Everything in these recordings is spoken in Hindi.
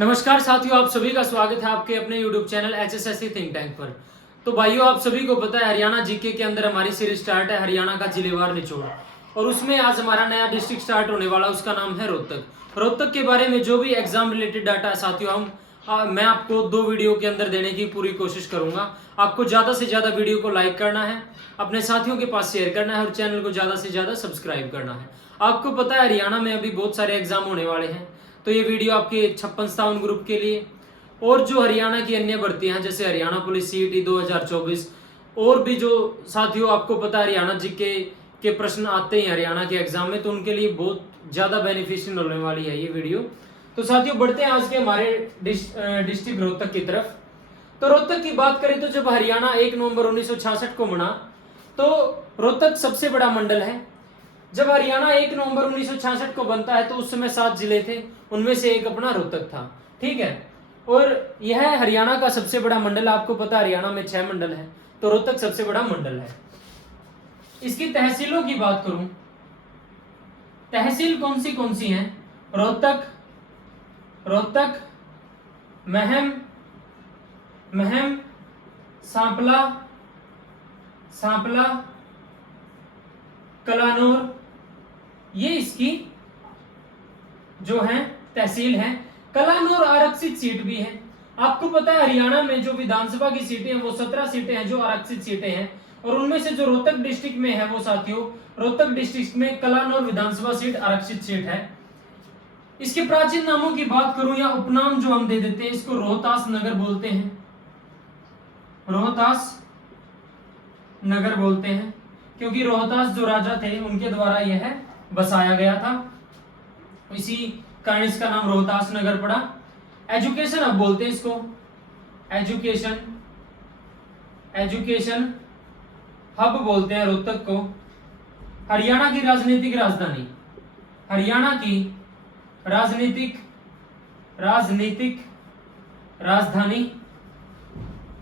नमस्कार साथियों, आप सभी का स्वागत है आपके अपने YouTube channel HSSC think tank पर। तो भाइयों, आप सभी को पता है हरियाणा जीके के अंदर हमारी सीरीज स्टार्ट है हरियाणा का जिलेवार निचोड़। और उसमें आज हमारा नया डिस्ट्रिक्ट स्टार्ट होने वाला, उसका नाम है रोहतक। रोहतक के बारे में जो भी एग्जाम रिलेटेड डाटा है साथियों, मैं आपको 2 वीडियो के अंदर देने की पूरी कोशिश करूंगा। आपको ज्यादा से ज्यादा वीडियो को लाइक करना है, अपने साथियों के पास शेयर करना है और चैनल को ज्यादा से ज्यादा सब्सक्राइब करना है। आपको पता है हरियाणा में अभी बहुत सारे एग्जाम होने वाले हैं, तो ये वीडियो आपके 56-57 ग्रुप के लिए और जो हरियाणा की अन्य भर्तियां हैं जैसे हरियाणा पुलिस CET 2024 और भी जो साथियों आपको पता है हरियाणा जीके के प्रश्न आते हैं हरियाणा के एग्जाम में, तो उनके लिए बहुत ज्यादा बेनिफिशियल होने वाली है ये वीडियो। तो साथियों बढ़ते हैं आज के हमारे डिस्ट्रिक्ट रोहतक की तरफ। तो रोहतक की बात करें तो जब हरियाणा 1 नवंबर 1966 को बना तो रोहतक सबसे बड़ा मंडल है। जब हरियाणा 1 नवंबर 1966 को बनता है तो उस समय 7 जिले थे, उनमें से एक अपना रोहतक था। ठीक है, और यह हरियाणा का सबसे बड़ा मंडल। आपको पता है हरियाणा में 6 मंडल है, तो रोहतक सबसे बड़ा मंडल है। इसकी तहसीलों की बात करूं, तहसील कौन सी हैं? रोहतक, रोहतक, महम, महम, सांपला, सांपला, कलानौर, ये इसकी जो है तहसील है। कलानौर आरक्षित सीट भी है। आपको पता है हरियाणा में जो विधानसभा की सीटें हैं वो 17 सीटें हैं जो आरक्षित सीटें हैं, और उनमें से जो रोहतक डिस्ट्रिक्ट में है वो साथियों, रोहतक डिस्ट्रिक्ट में कलानौर विधानसभा सीट आरक्षित सीट है। इसके प्राचीन नामों की बात करूं या उपनाम जो हम दे देते हैं, इसको रोहतास नगर बोलते हैं, रोहतास नगर बोलते हैं, क्योंकि रोहतास जो राजा थे उनके द्वारा यह बसाया गया था, इसी कारण इसका नाम रोहतास नगर पड़ा। एजुकेशन अब बोलते हैं इसको, एजुकेशन, एजुकेशन हब बोलते हैं रोहतक को। हरियाणा की राजनीतिक राजधानी, हरियाणा की राजनीतिक राजनीतिक राजधानी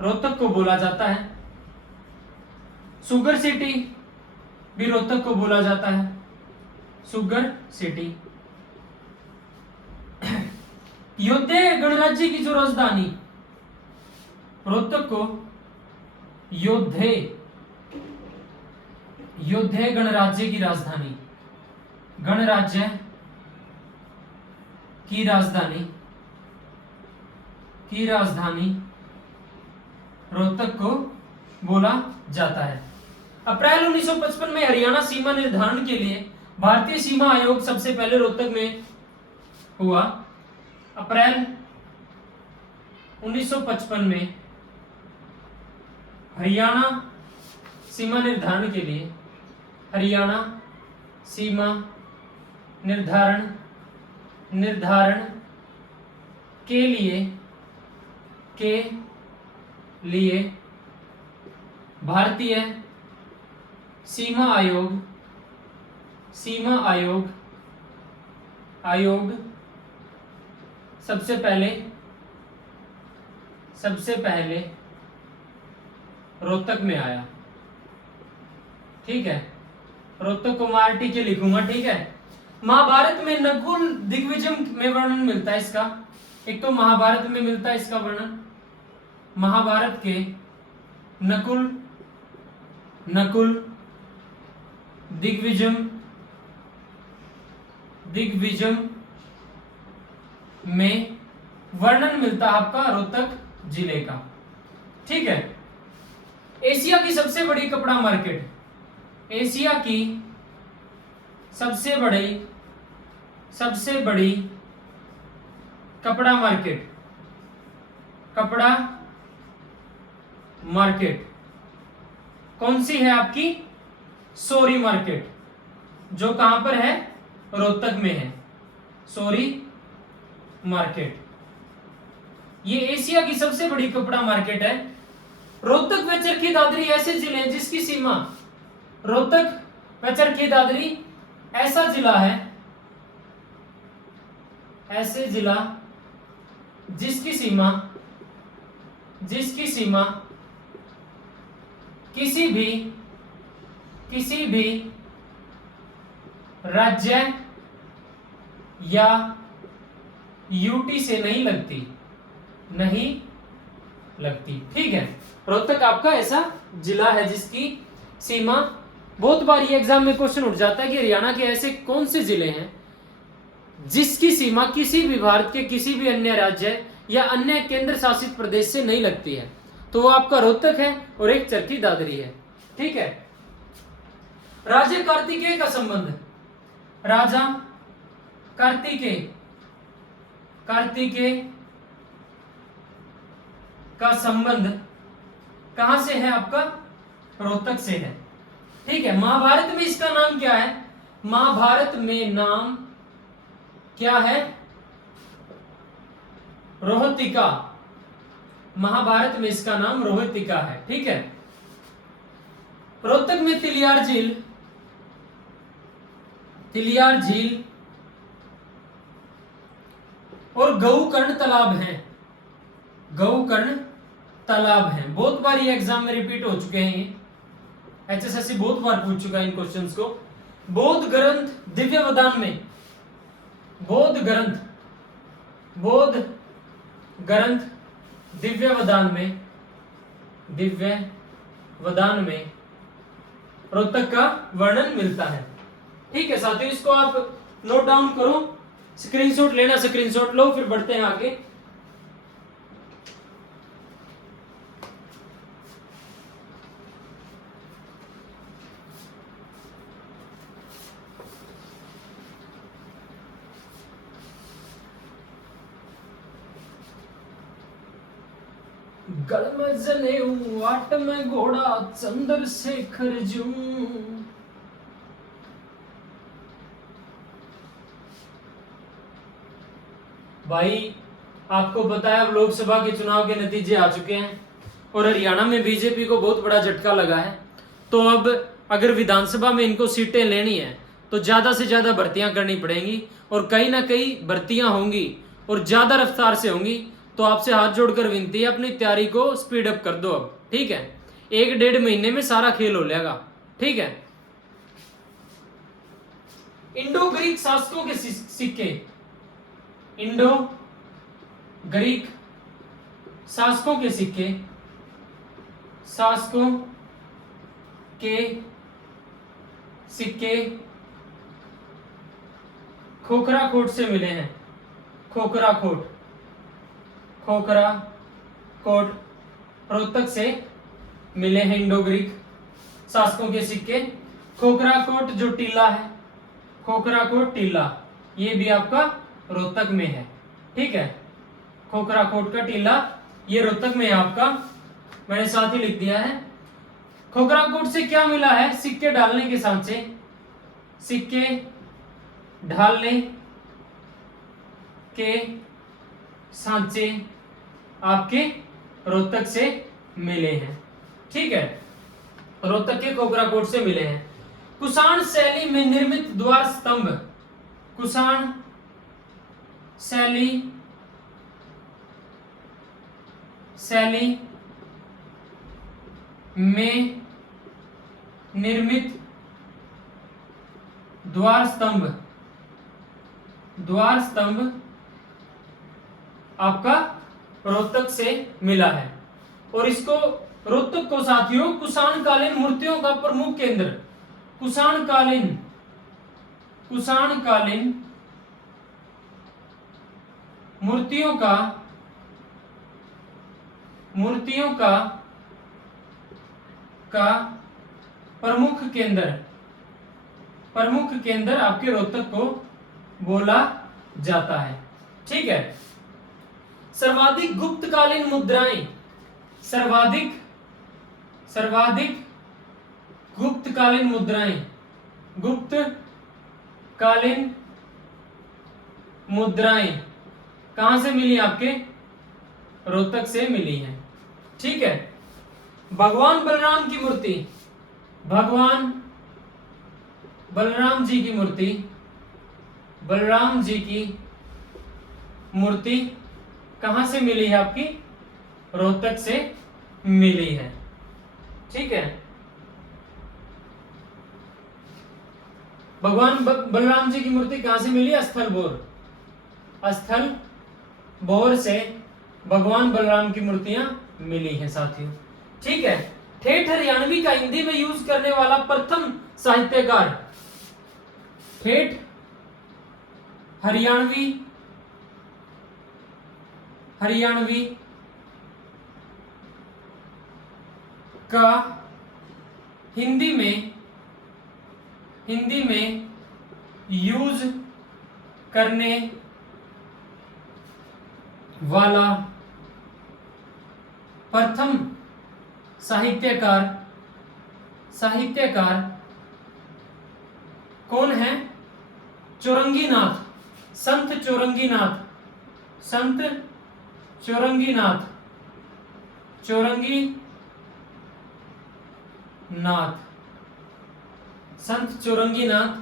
रोहतक को बोला जाता है। सुगर सिटी भी रोहतक को बोला जाता है, सुगर सिटी। योद्धे गणराज्य की जो राजधानी रोहतक को योद्धे, योद्धे गणराज्य की राजधानी, गणराज्य की राजधानी, की राजधानी रोहतक को बोला जाता है। अप्रैल 1955 में हरियाणा सीमा निर्धारण के लिए भारतीय सीमा आयोग सबसे पहले रोहतक में हुआ। अप्रैल 1955 में हरियाणा सीमा निर्धारण के लिए, हरियाणा सीमा निर्धारण निर्धारण के लिए भारतीय सीमा आयोग, सीमा आयोग, आयोग सबसे पहले रोहतक में आया। ठीक है, रोहतक को मार्टी के लिखूंगा। ठीक है, महाभारत में नकुल दिग्विजय में वर्णन मिलता है इसका। एक तो महाभारत में मिलता है इसका वर्णन, महाभारत के नकुल, नकुल दिग्विजय, दिग्विजय में वर्णन मिलता है आपका रोहतक जिले का। ठीक है, एशिया की सबसे बड़ी कपड़ा मार्केट, एशिया की सबसे बड़ी कपड़ा मार्केट, कपड़ा मार्केट कौन सी है आपकी? सोरी मार्केट, जो कहां पर है? रोहतक में है, सोरी मार्केट। ये एशिया की सबसे बड़ी कपड़ा मार्केट है। रोहतक व चरखी दादरी ऐसे जिले हैं जिसकी सीमा, रोहतक व चरखी दादरी ऐसा जिला है, ऐसे जिला जिसकी सीमा किसी भी राज्य या यूटी से नहीं लगती, नहीं लगती। ठीक है, रोहतक आपका ऐसा जिला है जिसकी सीमा, बहुत बार ये एग्जाम में क्वेश्चन उठ जाता है कि हरियाणा के ऐसे कौन से जिले हैं जिसकी सीमा किसी भी भारत के किसी भी अन्य राज्य या अन्य केंद्र शासित प्रदेश से नहीं लगती है, तो वो आपका रोहतक है और एक चरखी दादरी है। ठीक है, राजा कार्तिकेय का संबंध, राजा कार्तिकेय, कार्तिकेय का संबंध कहां से है आपका? रोहतक से है। ठीक है, महाभारत में इसका नाम क्या है? महाभारत में नाम क्या है? रोहतिका। महाभारत में इसका नाम रोहतिका है। ठीक है, रोहतक में तिलियार झील, तिलियार झील और गौकर्ण तालाब है, गौकर्ण तालाब है। बहुत बार ये एग्जाम में रिपीट हो चुके हैं, एचएसएससी बहुत बार पूछ चुका है इन क्वेश्चंस को। बौद्ध ग्रंथ दिव्यवदान में, बौद्ध ग्रंथ, बौद्ध ग्रंथ दिव्यवदान में, दिव्यवदान में रोहतक का वर्णन मिलता है। ठीक है साथियों, इसको आप नोट डाउन करो, स्क्रीनशॉट लेना स्क्रीनशॉट लो, फिर बढ़ते हैं आगे। गल में जनेऊ वाट में घोड़ा चंद्रशेखर जू। भाई आपको पता है अब लोकसभा के चुनाव के नतीजे आ चुके हैं और हरियाणा में बीजेपी को बहुत बड़ा झटका लगा है। तो अब अगर विधानसभा में इनको सीटें लेनी है तो ज्यादा से ज्यादा भर्तियां करनी पड़ेंगी और कहीं ना कहीं भर्तियां होंगी और ज्यादा रफ्तार से होंगी। तो आपसे हाथ जोड़कर विनती है, अपनी तैयारी को स्पीड अप कर दो अब। ठीक है, 1-1.5 महीने में सारा खेल हो जाएगा। ठीक है, इंडो ग्रीक शासकों के सिक्के, इंडो ग्रीक शासकों के सिक्के, शासकों के सिक्के खोखरा कोट से मिले हैं, खोखरा कोट, खोखरा कोट रोहतक से मिले हैं इंडो ग्रीक शासकों के सिक्के। खोखरा कोट जो टीला है, खोखरा कोट टीला, ये भी आपका रोहतक में है। ठीक है, खोखरा कोट का टीला ये रोहतक में है आपका, मैंने साथ ही लिख दिया है। खोखरा कोट से क्या मिला है? सिक्के डालने के सांचे, सिक्के ढालने के सांचे आपके रोहतक से मिले हैं। ठीक है, रोहतक के खोखरा कोट से मिले हैं। कुषाण शैली में निर्मित द्वार स्तंभ, कुषाण शैली में निर्मित द्वार स्तंभ, द्वार स्तंभ आपका रोहतक से मिला है। और इसको रोहतक को साथियों कुषाणकालीन मूर्तियों का प्रमुख केंद्र, कुषाणकालीन मूर्तियों का प्रमुख केंद्र आपके रोहतक को बोला जाता है। ठीक है, सर्वाधिक गुप्तकालीन मुद्राएं, सर्वाधिक गुप्तकालीन मुद्राएं, गुप्तकालीन मुद्राएं कहां से मिली? आपके रोहतक से मिली है। ठीक है, भगवान बलराम की मूर्ति, भगवान बलराम जी की मूर्ति, बलराम जी की मूर्ति कहां से मिली है? आपकी रोहतक से मिली है। ठीक है, भगवान बलराम जी की मूर्ति कहां से मिली? स्थलबोर, स्थलबोर बोहर से भगवान बलराम की मूर्तियां मिली हैं साथियों। ठीक है, ठेठ हरियाणवी का हिंदी में यूज करने वाला प्रथम साहित्यकार, ठेठ हरियाणवी का हिंदी में यूज करने वाला प्रथम साहित्यकार कौन है? चौरंगीनाथ, संत चौरंगीनाथ, संत चौरंगीनाथ।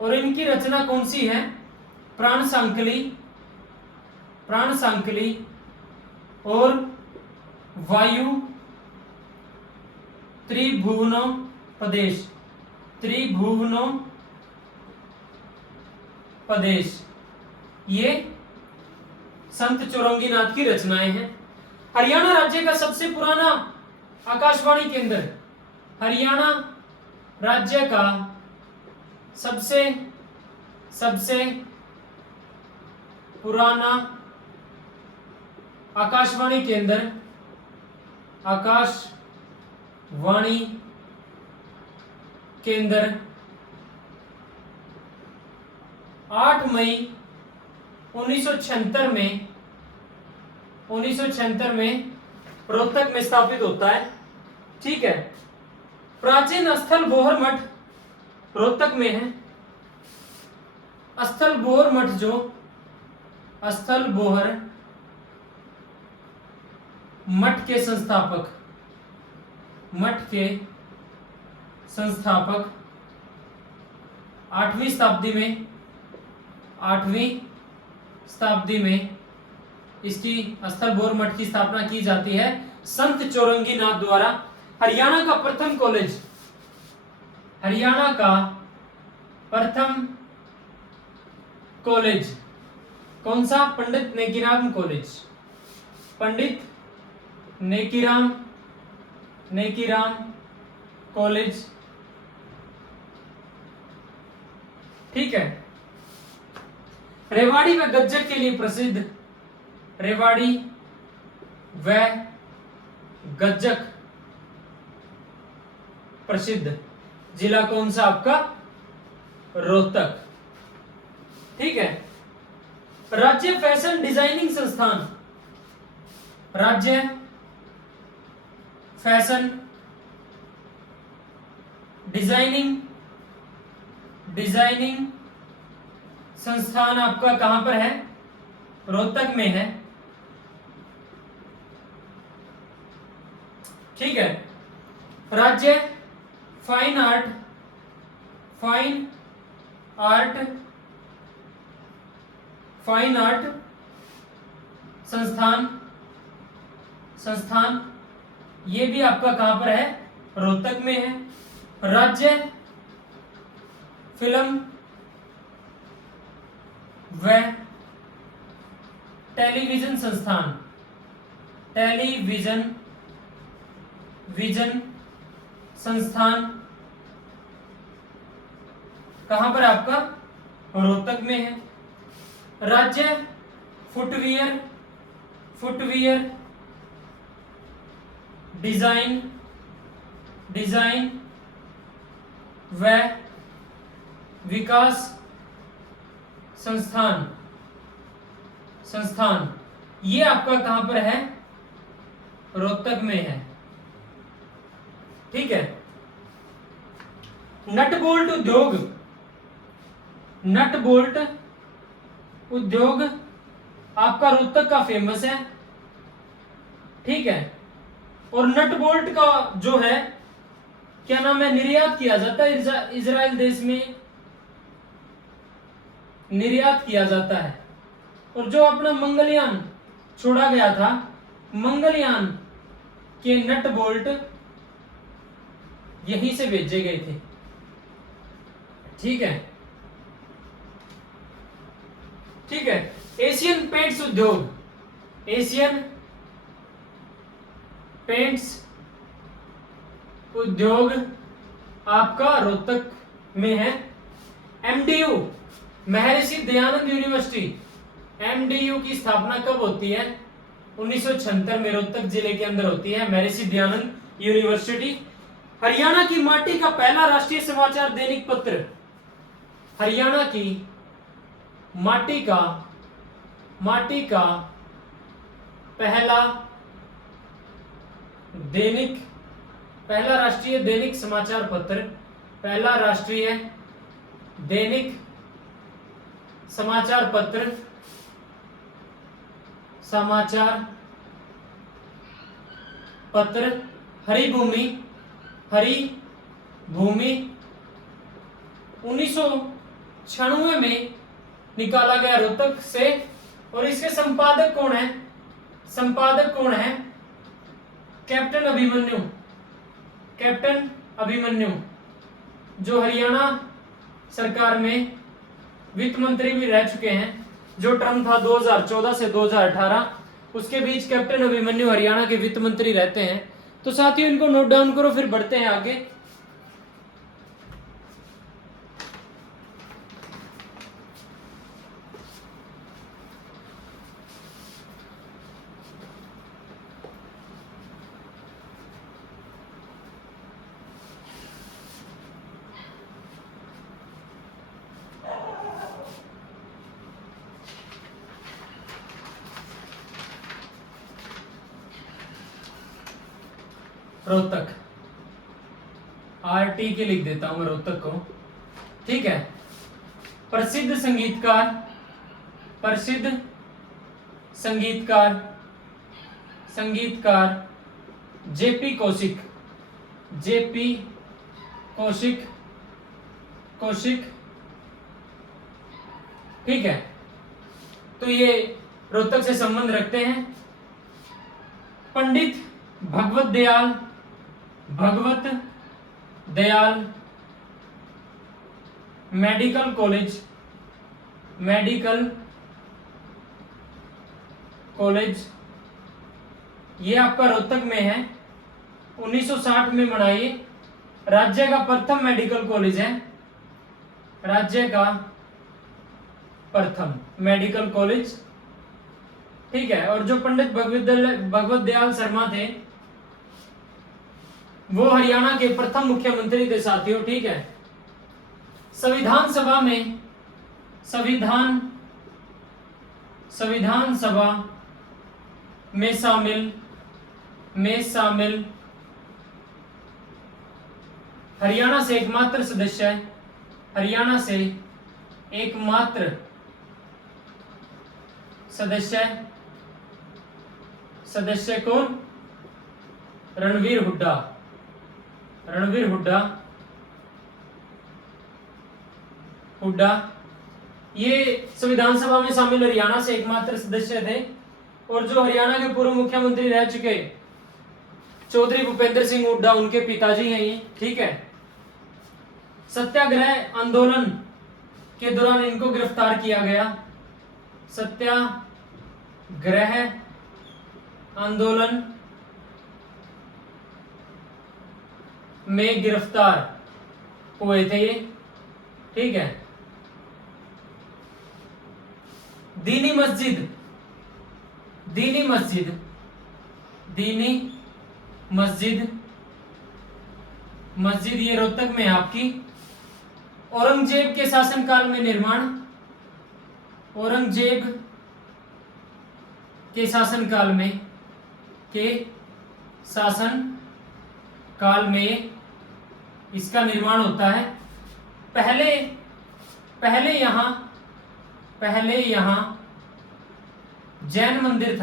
और इनकी रचना कौन सी है? प्राण सांकली और वायु त्रिभुवनोपदेश, ये संत चौरंगीनाथ की रचनाएं हैं। हरियाणा राज्य का सबसे पुराना आकाशवाणी केंद्र, हरियाणा राज्य का सबसे पुराना आकाशवाणी केंद्र, 8 मई 1976 में रोहतक में स्थापित होता है। ठीक है, प्राचीन स्थल बोहर मठ रोहतक में है। स्थल बोहर मठ के संस्थापक 8वीं शताब्दी में इसकी स्थल बोहर मठ की स्थापना की जाती है संत चौरंगीनाथ द्वारा। हरियाणा का प्रथम कॉलेज कौन सा? पंडित नेकीराम कॉलेज। ठीक है, रेवाड़ी व गज्जक के लिए प्रसिद्ध, रेवाड़ी व गज्जक प्रसिद्ध जिला कौन सा आपका? रोहतक। ठीक है, राज्य फैशन डिजाइनिंग संस्थान, राज्य फैशन डिजाइनिंग संस्थान आपका कहां पर है? रोहतक में है। ठीक है, राज्य फाइन आर्ट संस्थान ये भी आपका कहां पर है? रोहतक में है। राज्य फिल्म व टेलीविजन संस्थान कहां पर आपका? रोहतक में है। राज्य फुटवियर डिजाइन व विकास संस्थान ये आपका कहां पर है? रोहतक में है। ठीक है, नट बोल्ट उद्योग आपका रोहतक का फेमस है। ठीक है, और नट बोल्ट का जो है क्या नाम है, निर्यात किया जाता है इजराइल देश में निर्यात किया जाता है। और जो अपना मंगलयान छोड़ा गया था, मंगलयान के नट बोल्ट यहीं से भेजे गए थे। ठीक है, ठीक है, एशियन पेंट्स उद्योग, एशियन पेंट्स उद्योग आपका रोहतक में है। MDU Maharshi Dayanand university, MDU की स्थापना कब होती है? 1976 में रोहतक जिले के अंदर होती है महर्षि दयानंद यूनिवर्सिटी। हरियाणा की माटी का पहला राष्ट्रीय समाचार दैनिक पत्र, हरियाणा की माटी का पहला राष्ट्रीय दैनिक समाचार पत्र, पहला राष्ट्रीय दैनिक समाचार पत्र, हरिभूमि 1996 में निकाला गया रोहतक से। और इसके संपादक कौन है? कैप्टन अभिमन्यु, जो हरियाणा सरकार में वित्त मंत्री भी रह चुके हैं। जो टर्म था 2014 से 2018, उसके बीच कैप्टन अभिमन्यु हरियाणा के वित्त मंत्री रहते हैं। तो साथियों इनको नोट डाउन करो, फिर बढ़ते हैं आगे। रोहतक, आरटी के लिख देता हूं रोहतक को, ठीक है। प्रसिद्ध संगीतकार जेपी कौशिक, ठीक है। तो ये रोहतक से संबंध रखते हैं। पंडित भगवत दयाल मेडिकल कॉलेज, ये आपका रोहतक में है। 1960 में बना, ये राज्य का प्रथम मेडिकल कॉलेज है, राज्य का प्रथम मेडिकल कॉलेज, ठीक है। और जो पंडित भगवत दयाल शर्मा थे, वो हरियाणा के प्रथम मुख्यमंत्री थे साथियों, ठीक है। संविधान सभा में शामिल हरियाणा से एकमात्र सदस्य कौन? रणवीर हुड्डा, ये संविधान सभा में शामिल हरियाणा से एकमात्र सदस्य थे। और जो हरियाणा के पूर्व मुख्यमंत्री रह चुके चौधरी भूपेंद्र सिंह हुड्डा, उनके पिताजी हैं ये, ठीक है। सत्याग्रह आंदोलन के दौरान इनको गिरफ्तार किया गया, सत्याग्रह आंदोलन में गिरफ्तार हुए थे ये, ठीक है। दीनी मस्जिद ये रोहतक में आपकी। औरंगजेब के शासनकाल में निर्माण, औरंगजेब के शासनकाल में इसका निर्माण होता है। पहले यहाँ जैन मंदिर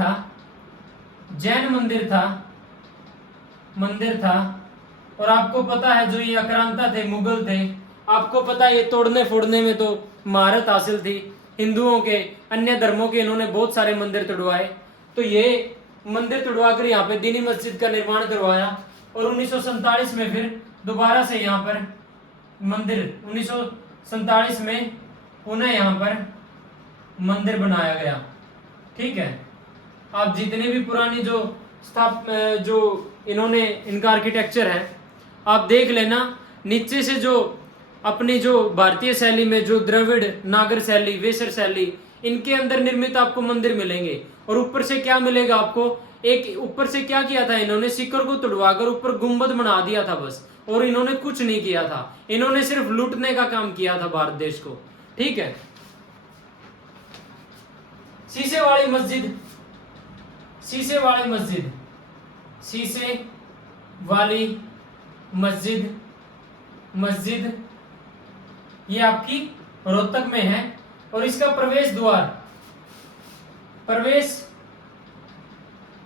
था। और आपको पता है जो ये आक्रांता थे, मुगल थे, आपको पता है ये तोड़ने फोड़ने में तो महारत हासिल थी। हिंदुओं के, अन्य धर्मों के इन्होंने बहुत सारे मंदिर तोड़वाए। तो ये मंदिर तोड़वा कर यहाँ पे दीनी मस्जिद का निर्माण करवाया। और 1947 में फिर दोबारा से यहाँ पर मंदिर, 1947 में पुनः यहाँ पर मंदिर बनाया गया, ठीक है। आप जितने भी पुरानी जो इन्होंने इनका आर्किटेक्चर है आप देख लेना, नीचे से जो अपनी जो भारतीय शैली में जो द्रविड़, नागर शैली, वेसर शैली, इनके अंदर निर्मित आपको मंदिर मिलेंगे। और ऊपर से क्या मिलेगा आपको, एक ऊपर से क्या किया था इन्होंने, शिखर को तुड़वाकर ऊपर गुंबद बना दिया था बस, और इन्होंने कुछ नहीं किया था, इन्होंने सिर्फ लूटने का काम किया था भारत देश को। ठीक है। शीशे वाली मस्जिद, शीशे वाली मस्जिद, शीशे वाली मस्जिद, मस्जिद ये आपकी रोहतक में है। और इसका प्रवेश द्वार, प्रवेश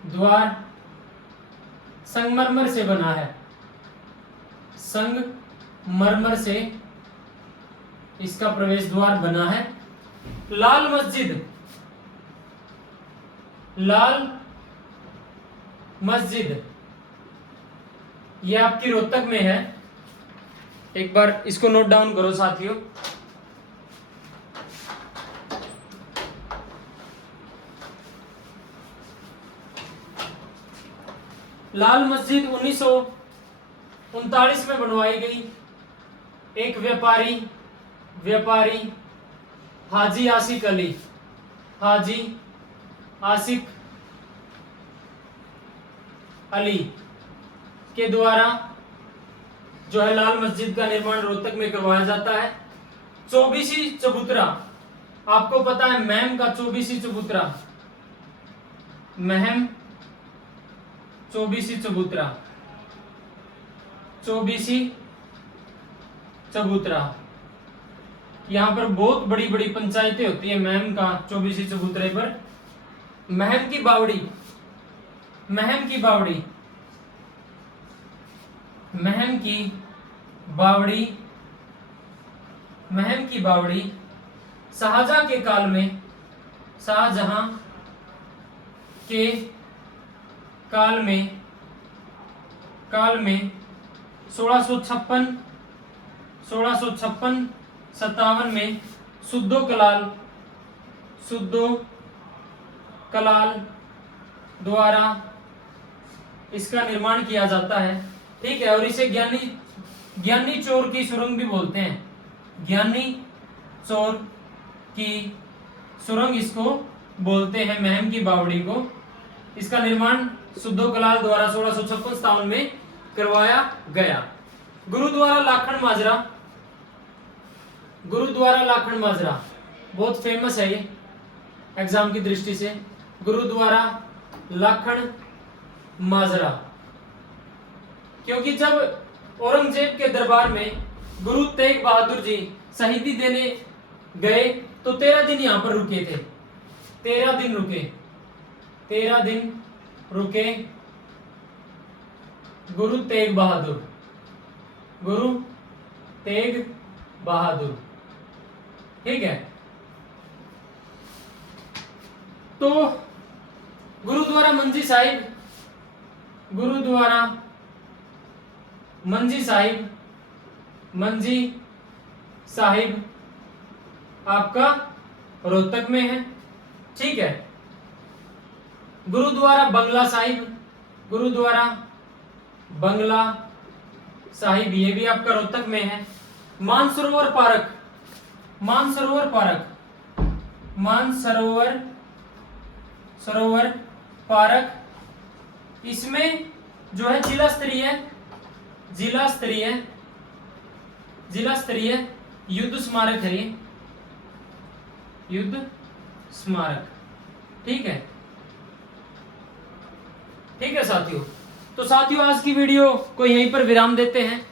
द्वार संगमरमर से बना है, संगमरमर से इसका प्रवेश द्वार बना है। लाल मस्जिद, लाल मस्जिद ये आपकी रोहतक में है। एक बार इसको नोट डाउन करो साथियों। लाल मस्जिद 1939 में बनवाई गई। एक व्यापारी हाजी आसिक अली, हाजी आसिक अली के द्वारा जो है लाल मस्जिद का निर्माण रोहतक में करवाया जाता है। चौबीसी चबूतरा, आपको पता है महम का चौबीसी चबूतरा, महम चौबीसी चबूतरा, चौबीसी चबूतरा, यहां पर बहुत बड़ी बड़ी पंचायतें होती है महम का चौबीसी चबूतरे पर। महम की बावड़ी, महम की बावड़ी, महम की बावड़ी, महम की बावड़ी शाहजहां के काल में, शाहजहां के काल में 1656-57 में सुद्धो कलाल द्वारा इसका निर्माण किया जाता है। ठीक है। और इसे ज्ञानी चोर की सुरंग भी बोलते हैं, ज्ञानी चोर की सुरंग इसको बोलते हैं, महम की बावड़ी को। इसका निर्माण सुद्धो कलाल द्वारा 1656-57 में करवाया गया। गुरुद्वारा लाखन माजरा, गुरुद्वारा लाखन माजरा बहुत फेमस है ये एग्जाम की दृष्टि से। गुरुद्वारा लाखन माजरा, क्योंकि जब औरंगजेब के दरबार में गुरु तेग बहादुर जी शहीदी देने गए तो 13 दिन यहां पर रुके थे, 13 दिन रुके, 13 दिन रुके गुरु तेग बहादुर, गुरु तेग बहादुर। ठीक है। तो गुरुद्वारा मंजी साहिब, गुरुद्वारा मंजी साहिब, मंजी साहिब आपका रोहतक में है। ठीक है। गुरुद्वारा बंगला साहिब, गुरुद्वारा बंगला साहिब ये भी आपका रोहतक में है। मानसरोवर पार्क, मानसरोवर पार्क, मानसरोवर सरोवर पार्क, इसमें जो है जिला स्तरीय युद्ध स्मारक है ये, युद्ध स्मारक। ठीक है। ठीक है साथियों। तो साथियों आज की वीडियो को यहीं पर विराम देते हैं।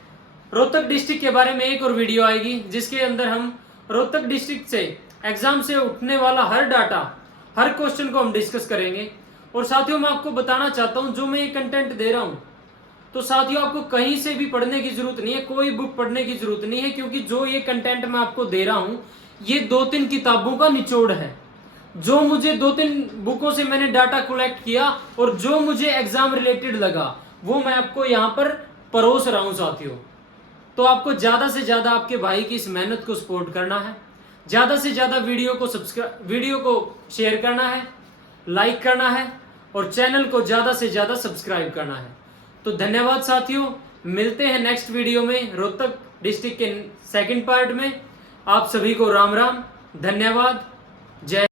रोहतक डिस्ट्रिक्ट के बारे में एक और वीडियो आएगी जिसके अंदर हम रोहतक डिस्ट्रिक्ट से एग्जाम से उठने वाला हर डाटा, हर क्वेश्चन को हम डिस्कस करेंगे। और साथियों मैं आपको बताना चाहता हूं जो मैं ये कंटेंट दे रहा हूं तो साथियों आपको कहीं से भी पढ़ने की जरूरत नहीं है, कोई बुक पढ़ने की जरूरत नहीं है, क्योंकि जो ये कंटेंट मैं आपको दे रहा हूं ये 2-3 किताबों का निचोड़ है। जो मुझे 2-3 बुकों से मैंने डाटा कलेक्ट किया और जो मुझे एग्जाम रिलेटेड लगा वो मैं आपको यहाँ पर परोस रहा हूँ साथियों। तो आपको ज्यादा से ज्यादा आपके भाई की इस मेहनत को सपोर्ट करना है, ज्यादा से ज्यादा वीडियो को शेयर करना है, लाइक करना है और चैनल को ज़्यादा से ज़्यादा सब्सक्राइब करना है। तो धन्यवाद साथियों, मिलते हैं नेक्स्ट वीडियो में रोहतक डिस्ट्रिक्ट के सेकंड पार्ट में। आप सभी को राम राम, धन्यवाद, जय।